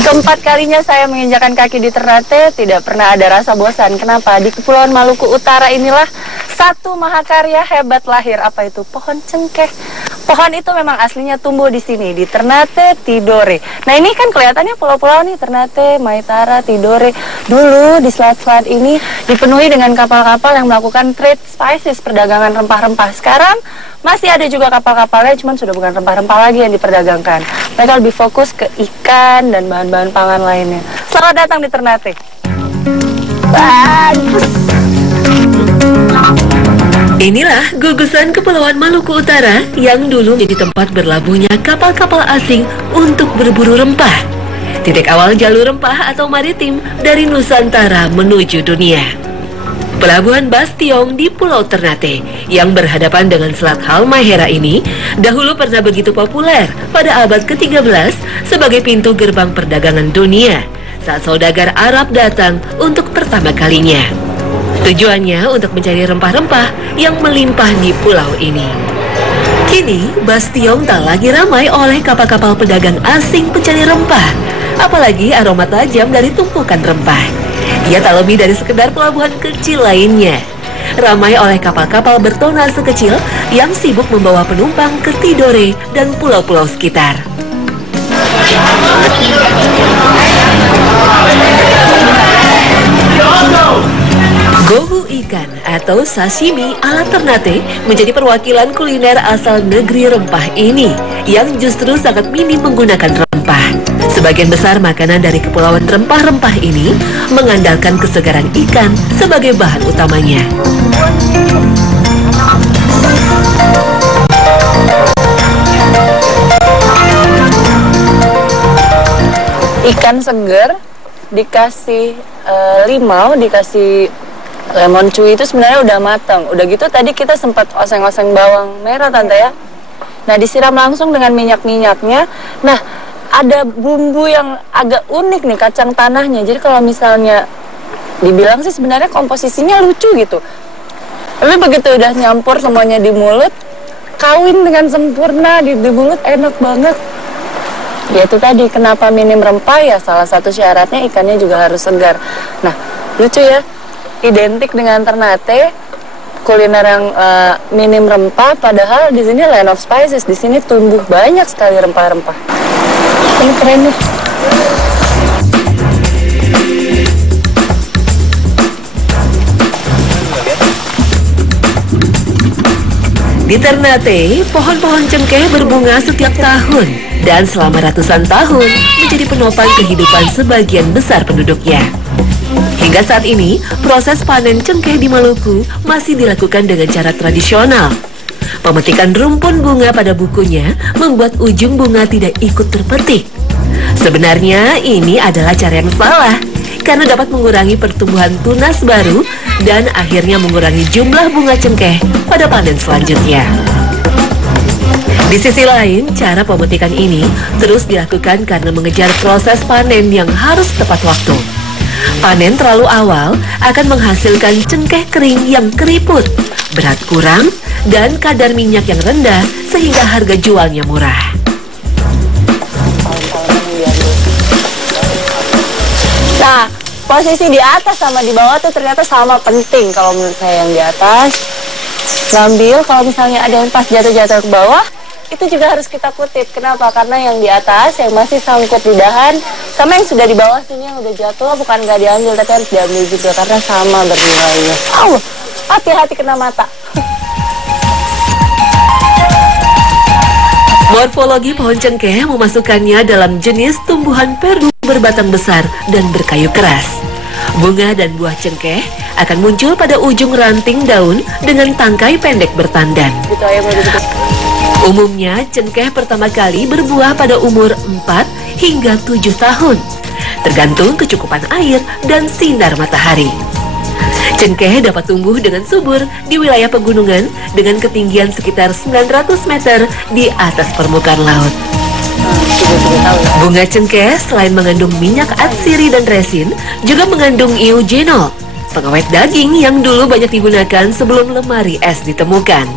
Keempat kalinya saya menginjakan kaki di Ternate, tidak pernah ada rasa bosan. Kenapa? Di Kepulauan Maluku Utara inilah satu mahakarya hebat lahir. Apa itu? Pohon cengkeh. Pohon itu memang aslinya tumbuh di sini, di Ternate Tidore. Nah ini kan kelihatannya pulau-pulau nih, Ternate, Maitara, Tidore. Dulu di selat-selat ini dipenuhi dengan kapal-kapal yang melakukan trade spices, perdagangan rempah-rempah. Sekarang masih ada juga kapal-kapalnya, cuman sudah bukan rempah-rempah lagi yang diperdagangkan. Mereka lebih fokus ke ikan dan bahan-bahan pangan lainnya. Selamat datang di Ternate. Inilah gugusan Kepulauan Maluku Utara yang dulu menjadi tempat berlabuhnya kapal-kapal asing untuk berburu rempah. Titik awal jalur rempah atau maritim dari Nusantara menuju dunia. Pelabuhan Bastiong di Pulau Ternate yang berhadapan dengan Selat Halmahera ini dahulu pernah begitu populer pada abad ke-13 sebagai pintu gerbang perdagangan dunia saat saudagar Arab datang untuk pertama kalinya. Tujuannya untuk mencari rempah-rempah yang melimpah di pulau ini. Kini, Bastiong tak lagi ramai oleh kapal-kapal pedagang asing pencari rempah, apalagi aroma tajam dari tumpukan rempah. Ia tak lebih dari sekedar pelabuhan kecil lainnya, ramai oleh kapal-kapal bertonase kecil yang sibuk membawa penumpang ke Tidore dan pulau-pulau sekitar. Gohu ikan atau sashimi ala Ternate menjadi perwakilan kuliner asal negeri rempah ini yang justru sangat minim menggunakan rempah. Sebagian besar makanan dari kepulauan rempah-rempah ini mengandalkan kesegaran ikan sebagai bahan utamanya. Ikan segar dikasih limau, dikasih lemon cuy itu sebenarnya udah matang. Udah gitu tadi kita sempat oseng-oseng bawang merah tante ya. Nah disiram langsung dengan minyak-minyaknya. Nah ada bumbu yang agak unik nih, kacang tanahnya. Jadi kalau misalnya dibilang sih sebenarnya komposisinya lucu gitu. Tapi begitu udah nyampur semuanya di mulut, kawin dengan sempurna di mulut, enak banget. Ya itu tadi kenapa minim rempah ya, salah satu syaratnya ikannya juga harus segar. Nah lucu ya, identik dengan Ternate, kuliner yang minim rempah, padahal di sini land of spices, di sini tumbuh banyak sekali rempah-rempah. Ini keren nih. Di Ternate, pohon-pohon cengkeh berbunga setiap tahun dan selama ratusan tahun menjadi penopang kehidupan sebagian besar penduduknya. Hingga saat ini, proses panen cengkeh di Maluku masih dilakukan dengan cara tradisional. Pemetikan rumpun bunga pada bukunya membuat ujung bunga tidak ikut terpetik. Sebenarnya ini adalah cara yang salah, karena dapat mengurangi pertumbuhan tunas baru dan akhirnya mengurangi jumlah bunga cengkeh pada panen selanjutnya. Di sisi lain, cara pemetikan ini terus dilakukan karena mengejar proses panen yang harus tepat waktu. Panen terlalu awal akan menghasilkan cengkeh kering yang keriput, berat kurang, dan kadar minyak yang rendah sehingga harga jualnya murah. Nah, posisi di atas sama di bawah tuh ternyata sama penting kalau menurut saya. Yang di atas ngambil, kalau misalnya ada yang pas jatuh-jatuh ke bawah, itu juga harus kita kutip. Kenapa? Karena yang di atas yang masih sangkut di dahan sama yang sudah di bawah sini yang udah jatuh bukan nggak diambil, tapi harus diambil juga karena sama bernilainya. Hati-hati kena mata. Morfologi pohon cengkeh memasukkannya dalam jenis tumbuhan perdu berbatang besar dan berkayu keras. Bunga dan buah cengkeh akan muncul pada ujung ranting daun dengan tangkai pendek bertandan. Umumnya, cengkeh pertama kali berbuah pada umur 4 hingga 7 tahun, tergantung kecukupan air dan sinar matahari. Cengkeh dapat tumbuh dengan subur di wilayah pegunungan dengan ketinggian sekitar 900 meter di atas permukaan laut. Bunga cengkeh selain mengandung minyak atsiri dan resin, juga mengandung eugenol, pengawet daging yang dulu banyak digunakan sebelum lemari es ditemukan.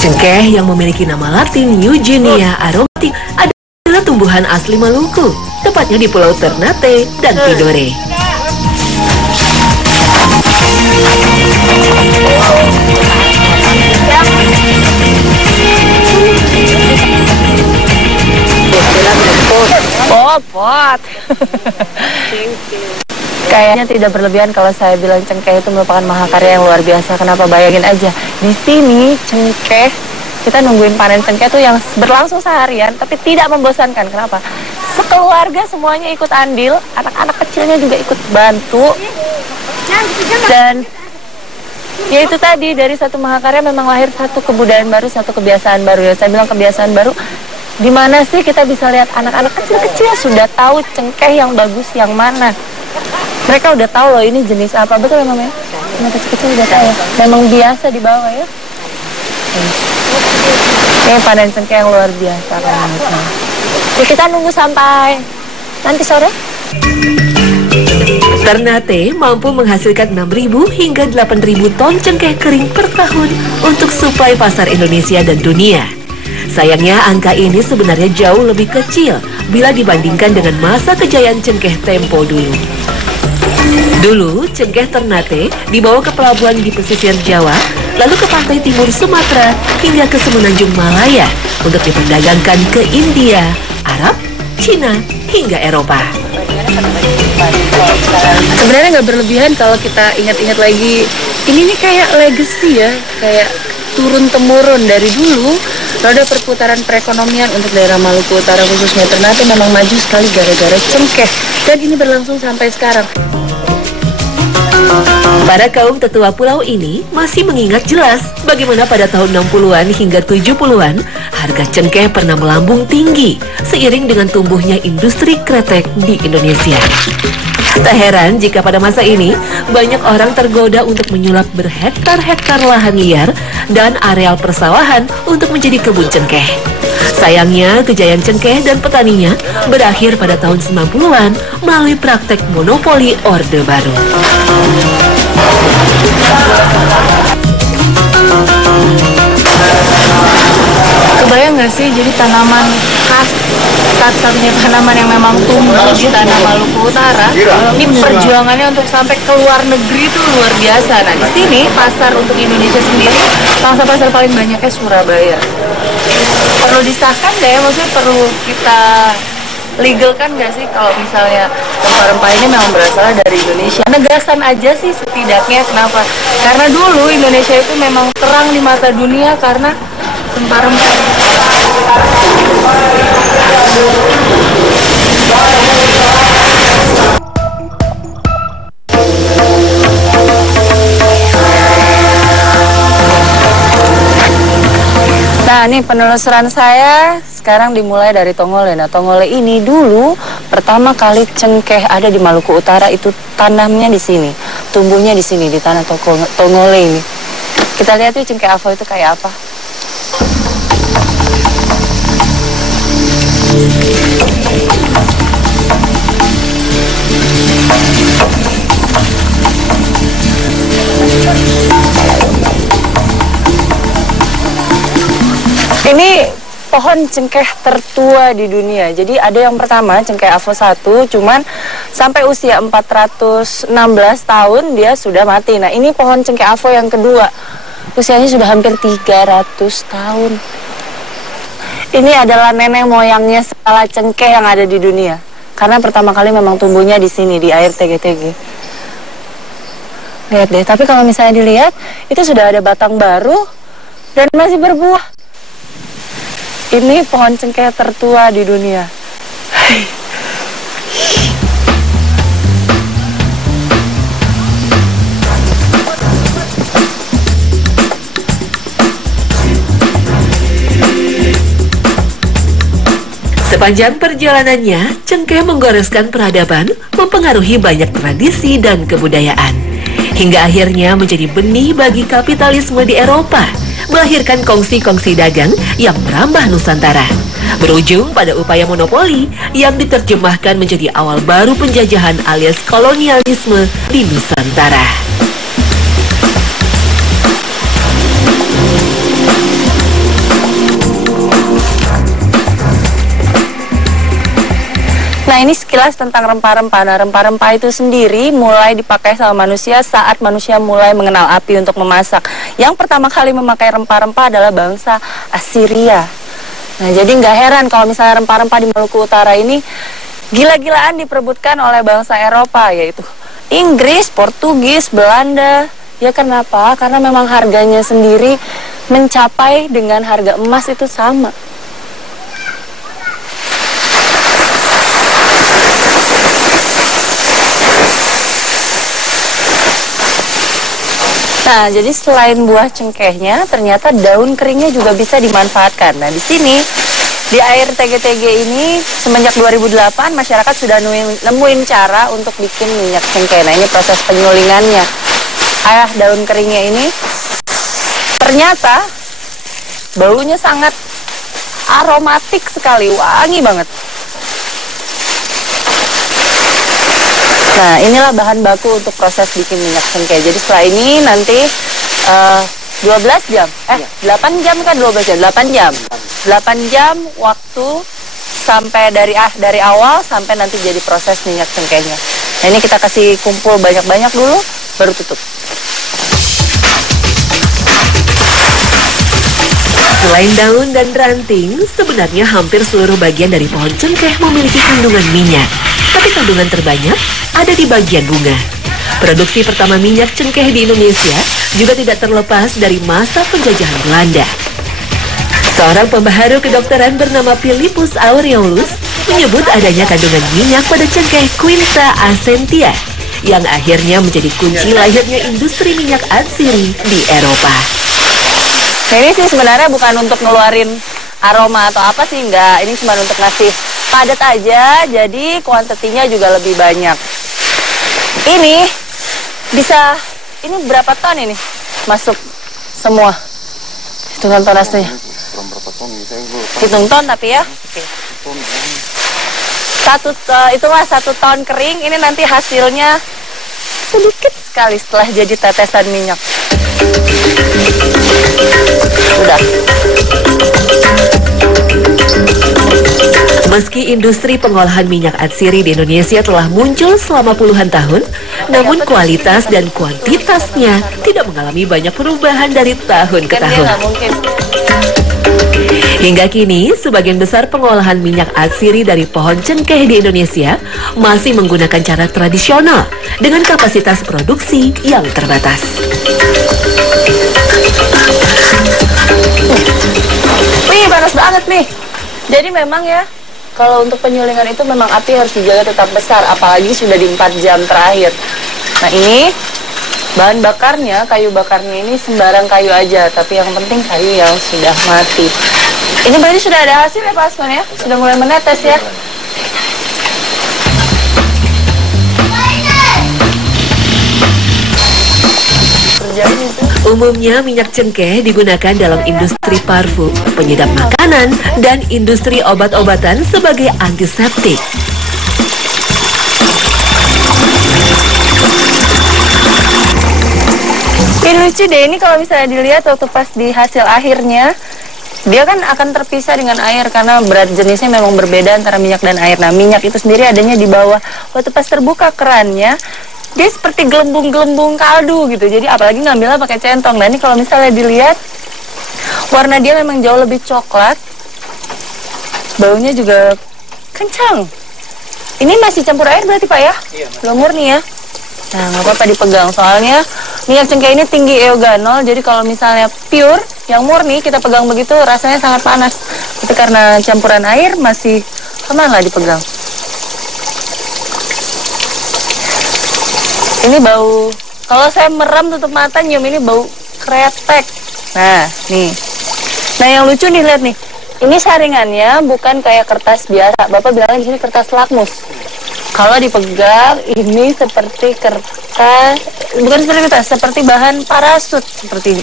Cengkeh yang memiliki nama latin Eugenia aromatic adalah tumbuhan asli Maluku, tepatnya di Pulau Ternate dan Tidore. Pot. Kayaknya tidak berlebihan kalau saya bilang cengkeh itu merupakan mahakarya yang luar biasa. Kenapa? Bayangin aja, di sini cengkeh, kita nungguin panen cengkeh itu yang berlangsung seharian, tapi tidak membosankan. Kenapa? Sekeluarga semuanya ikut andil, anak-anak kecilnya juga ikut bantu. Dan ya itu tadi, dari satu mahakarya memang lahir satu kebudayaan baru, satu kebiasaan baru. Ya saya bilang kebiasaan baru, di mana sih kita bisa lihat anak-anak kecil-kecil sudah tahu cengkeh yang bagus yang mana. Mereka udah tahu loh ini jenis apa, betul ya Mama ya? Anak kecil-kecil udah tahu ya. Memang biasa dibawa ya. Ini panen cengkeh yang luar biasa kan. Ya kita nunggu sampai nanti sore. Ternate mampu menghasilkan 6.000 hingga 8.000 ton cengkeh kering per tahun untuk suplai pasar Indonesia dan dunia. Sayangnya angka ini sebenarnya jauh lebih kecil bila dibandingkan dengan masa kejayaan cengkeh tempo dulu. Dulu, cengkeh Ternate dibawa ke pelabuhan di pesisir Jawa, lalu ke pantai timur Sumatera, hingga ke semenanjung Malaya untuk diperdagangkan ke India, Arab, Cina, hingga Eropa. Sebenarnya nggak berlebihan kalau kita ingat-ingat lagi, ini nih kayak legacy ya, kayak turun-temurun dari dulu. Roda perputaran perekonomian untuk daerah Maluku Utara khususnya Ternate memang maju sekali gara-gara cengkeh, dan ini berlangsung sampai sekarang. Para kaum tetua pulau ini masih mengingat jelas bagaimana pada tahun 60-an hingga 70-an harga cengkeh pernah melambung tinggi seiring dengan tumbuhnya industri kretek di Indonesia. Tak heran jika pada masa ini banyak orang tergoda untuk menyulap berhektar-hektar lahan liar dan areal persawahan untuk menjadi kebun cengkeh. Sayangnya kejayaan cengkeh dan petaninya berakhir pada tahun 90-an melalui praktek monopoli Orde Baru. Kebayang nggak sih, jadi tanaman khas, satu-satunya tanaman yang memang tumbuh di tanah Maluku Utara, ini perjuangannya untuk sampai ke luar negeri itu luar biasa. Nah di sini pasar untuk Indonesia sendiri, salah pasar paling banyaknya Surabaya. Perlu disahkan nggak ya, maksudnya perlu kita legalkan nggak sih kalau misalnya rempah-rempah ini memang berasal dari Indonesia? Negasan aja sih setidaknya. Kenapa? Karena dulu Indonesia itu memang terang di mata dunia karena rempah-rempah. Nah, ini penelusuran saya sekarang dimulai dari Tongole. Nah, Tongole ini dulu pertama kali cengkeh ada di Maluku Utara itu tanamnya di sini, tumbuhnya di sini di tanah Tongole ini. Kita lihat yuk cengkeh Avo itu kayak apa. Ini pohon cengkeh tertua di dunia. Jadi ada yang pertama cengkeh Avo 1, cuman sampai usia 416 tahun dia sudah mati. Nah ini pohon cengkeh Avo yang kedua, usianya sudah hampir 300 tahun. Ini adalah nenek moyangnya segala cengkeh yang ada di dunia. Karena pertama kali memang tumbuhnya di sini, di air TGTG. Lihat deh, tapi kalau misalnya dilihat, itu sudah ada batang baru dan masih berbuah. Ini pohon cengkeh tertua di dunia. Sepanjang perjalanannya, cengkeh menggoreskan peradaban, mempengaruhi banyak tradisi dan kebudayaan. Hingga akhirnya menjadi benih bagi kapitalisme di Eropa, melahirkan kongsi-kongsi dagang yang merambah Nusantara. berujung pada upaya monopoli yang diterjemahkan menjadi awal baru penjajahan alias kolonialisme di Nusantara. Nah, ini sekilas tentang rempah-rempah. Nah, rempah-rempah itu sendiri mulai dipakai sama manusia saat manusia mulai mengenal api untuk memasak. Yang pertama kali memakai rempah-rempah adalah bangsa Assyria. Nah, jadi nggak heran kalau misalnya rempah-rempah di Maluku Utara ini gila-gilaan diperebutkan oleh bangsa Eropa, yaitu Inggris, Portugis, Belanda. Ya kenapa? Karena memang harganya sendiri mencapai dengan harga emas itu sama. Nah, jadi selain buah cengkehnya, ternyata daun keringnya juga bisa dimanfaatkan. Nah, di sini, di air TGTG ini, semenjak 2008, masyarakat sudah nemuin cara untuk bikin minyak cengkeh. Nah, ini proses penyulingannya. Daun keringnya ini, ternyata baunya sangat aromatik sekali, wangi banget. Nah, inilah bahan baku untuk proses bikin minyak cengkeh. Jadi setelah ini nanti 12 jam, 8 jam kan 12 jam, 8 jam. 8 jam waktu sampai dari awal sampai nanti jadi proses minyak cengkehnya. Nah, ini kita kasih kumpul banyak-banyak dulu, baru tutup. Selain daun dan ranting, sebenarnya hampir seluruh bagian dari pohon cengkeh memiliki kandungan minyak. Tapi kandungan terbanyak ada di bagian bunga. Produksi pertama minyak cengkeh di Indonesia juga tidak terlepas dari masa penjajahan Belanda. Seorang pembaharu kedokteran bernama Philippus Aureolus menyebut adanya kandungan minyak pada cengkeh Quinta accentia yang akhirnya menjadi kunci lahirnya industri minyak atsiri di Eropa. Nah, ini sih sebenarnya bukan untuk ngeluarin aroma atau apa sih, enggak. Ini cuma untuk ngasih padat aja, jadi kuantitinya juga lebih banyak. Ini bisa, ini berapa ton ini masuk semua? Hitungan tonasenya. Hitung ton tapi ya. Oke. Itulah 1 ton kering. Ini nanti hasilnya sedikit sekali setelah jadi tetesan minyak. Udah. Meski industri pengolahan minyak atsiri di Indonesia telah muncul selama puluhan tahun, namun kualitas dan kuantitasnya tidak mengalami banyak perubahan dari tahun ke tahun. Hingga kini, sebagian besar pengolahan minyak atsiri dari pohon cengkeh di Indonesia masih menggunakan cara tradisional dengan kapasitas produksi yang terbatas. Wih, panas banget nih. Jadi memang ya, kalau untuk penyulingan itu memang api harus dijaga tetap besar, apalagi sudah di 4 jam terakhir. Nah, ini bahan bakarnya, kayu bakarnya ini sembarang kayu aja, tapi yang penting kayu yang sudah mati. Ini berarti sudah ada hasil ya Pak Asman ya? Sudah mulai menetes ya? Umumnya minyak cengkeh digunakan dalam industri parfum, penyedap makanan, dan industri obat-obatan sebagai antiseptik. Ini lucu deh, ini kalau misalnya dilihat waktu pas di hasil akhirnya, dia kan akan terpisah dengan air karena berat jenisnya memang berbeda antara minyak dan air. Nah, minyak itu sendiri adanya di bawah. Waktu pas terbuka kerannya, dia seperti gelembung-gelembung kaldu gitu. Jadi apalagi ngambilnya pakai centong. Nah, ini kalau misalnya dilihat, warna dia memang jauh lebih coklat. Baunya juga kencang. Ini masih campur air berarti Pak ya? Iya. Belum murni ya? Nah, nggak apa-apa dipegang. Soalnya minyak cengkeh ini tinggi euganol. Jadi kalau misalnya pure, yang murni, kita pegang begitu rasanya sangat panas. Tapi karena campuran air masih aman lah dipegang. Ini bau, kalau saya merem tutup mata nyium ini bau kretek. Nah, nih. Nah, yang lucu nih, lihat nih. Ini saringannya bukan kayak kertas biasa. Bapak bilangnya di sini kertas lakmus. Kalau dipegang ini seperti kertas, bukan seperti kertas, seperti bahan parasut, seperti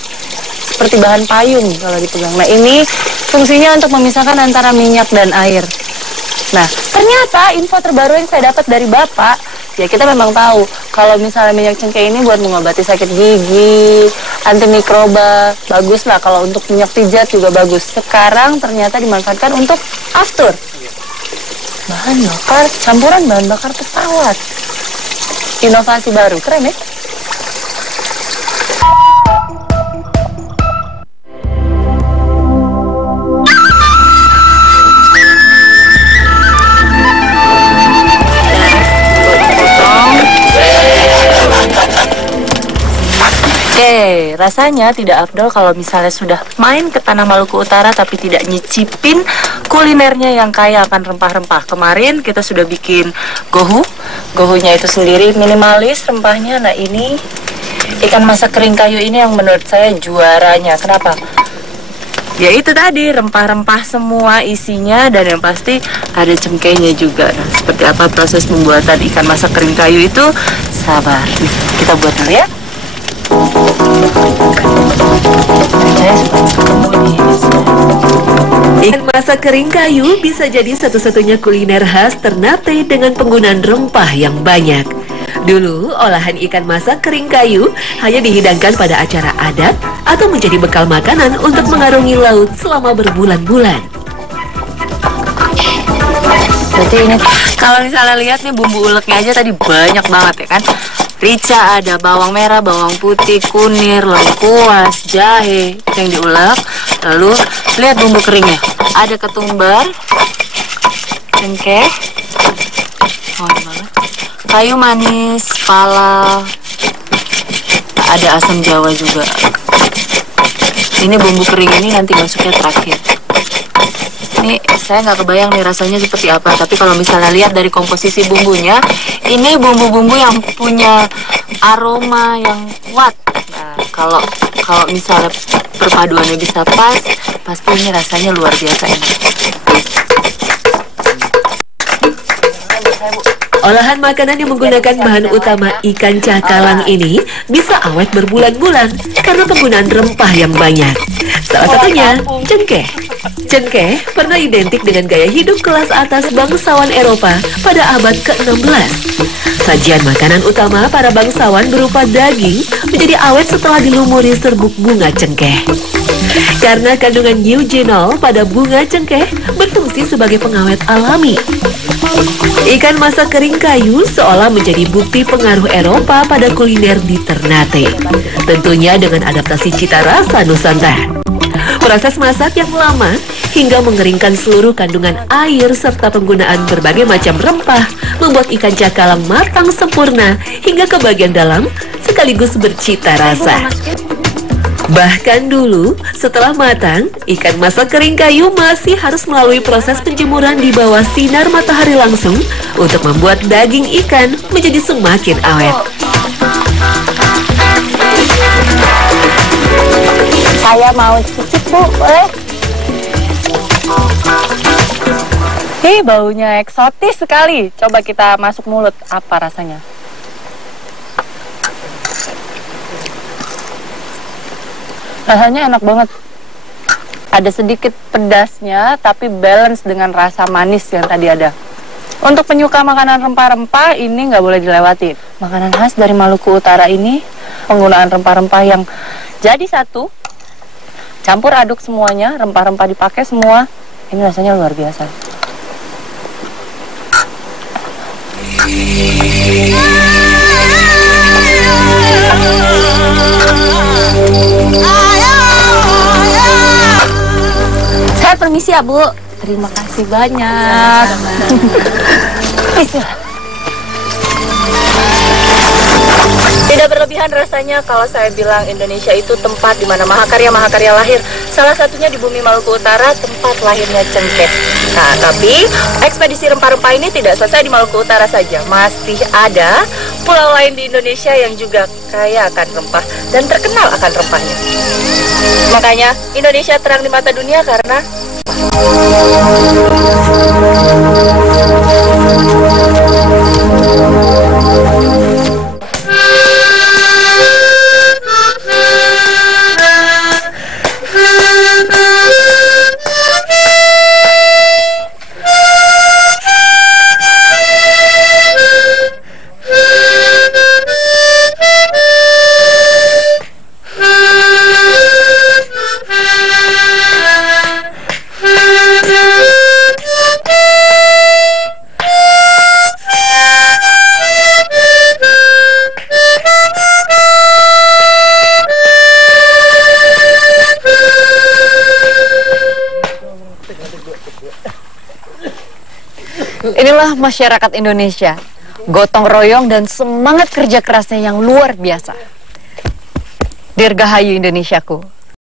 bahan payung kalau dipegang. Nah, ini Fungsinya untuk memisahkan antara minyak dan air. Nah, ternyata info terbaru yang saya dapat dari Bapak, ya kita memang tahu kalau misalnya minyak cengkeh ini buat mengobati sakit gigi, antimikroba, bagus lah. Kalau untuk minyak pijat juga bagus. Sekarang ternyata dimanfaatkan untuk aftur. Bahan bakar, campuran bahan bakar pesawat. Inovasi baru, keren ya? Oke, rasanya tidak afdol kalau misalnya sudah main ke Tanah Maluku Utara tapi tidak nyicipin kulinernya yang kaya akan rempah-rempah. Kemarin kita sudah bikin gohu. Gohunya itu sendiri minimalis rempahnya. Nah, ini ikan masak kering kayu ini yang menurut saya juaranya. Kenapa? Ya itu tadi, rempah-rempah semua isinya dan yang pasti ada cengkehnya juga. Nah, seperti apa proses pembuatan ikan masak kering kayu itu? Sabar, nih, kita buat dulu ya. Ikan masak kering kayu bisa jadi satu-satunya kuliner khas Ternate dengan penggunaan rempah yang banyak. Dulu, olahan ikan masak kering kayu hanya dihidangkan pada acara adat atau menjadi bekal makanan untuk mengarungi laut selama berbulan-bulan. Berarti ini, kalau misalnya lihat nih bumbu uleknya aja tadi banyak banget ya kan. Rica ada bawang merah, bawang putih, kunir, lengkuas, jahe yang diulek. Lalu lihat bumbu keringnya. Ada ketumbar, cengkeh, kayu manis, pala, ada asam jawa juga. Ini bumbu kering ini nanti masuknya terakhir. Ini saya nggak kebayang nih rasanya seperti apa. Tapi kalau misalnya lihat dari komposisi bumbunya, ini bumbu-bumbu yang punya aroma yang kuat. Nah, kalau misalnya perpaduannya bisa pas, pasti ini rasanya luar biasa enak. Olahan makanan yang menggunakan bahan utama ikan cakalang ini bisa awet berbulan-bulan karena penggunaan rempah yang banyak. Salah satunya cengkeh. Cengkeh pernah identik dengan gaya hidup kelas atas bangsawan Eropa pada abad ke-16. Sajian makanan utama para bangsawan berupa daging menjadi awet setelah dilumuri serbuk bunga cengkeh. Karena kandungan eugenol pada bunga cengkeh berfungsi sebagai pengawet alami. Ikan masak kering kayu seolah menjadi bukti pengaruh Eropa pada kuliner di Ternate. Tentunya dengan adaptasi cita rasa Nusantara. Proses masak yang lama hingga mengeringkan seluruh kandungan air serta penggunaan berbagai macam rempah membuat ikan cakalang matang sempurna hingga ke bagian dalam sekaligus bercita rasa. Bahkan dulu, setelah matang, ikan masak kering kayu masih harus melalui proses penjemuran di bawah sinar matahari langsung untuk membuat daging ikan menjadi semakin awet. Saya mau cicip, Bu, boleh? Baunya eksotis sekali. Coba kita masuk mulut, apa rasanya? Rasanya enak banget. Ada sedikit pedasnya, tapi balance dengan rasa manis yang tadi ada. Untuk penyuka makanan rempah-rempah, ini nggak boleh dilewati. Makanan khas dari Maluku Utara ini, penggunaan rempah-rempah yang jadi satu, campur aduk semuanya, rempah-rempah dipakai semua. Ini rasanya luar biasa. Saya permisi ya, Bu. Terima kasih banyak. Bismillah. Tidak berlebihan rasanya kalau saya bilang Indonesia itu tempat di mana mahakarya-mahakarya lahir. Salah satunya di bumi Maluku Utara, tempat lahirnya cengkeh. Nah, tapi ekspedisi rempah-rempah ini tidak selesai di Maluku Utara saja. Masih ada pulau lain di Indonesia yang juga kaya akan rempah dan terkenal akan rempahnya. Makanya Indonesia terang di mata dunia karena Inilah masyarakat Indonesia, gotong royong dan semangat kerja kerasnya yang luar biasa. Dirgahayu Indonesiaku.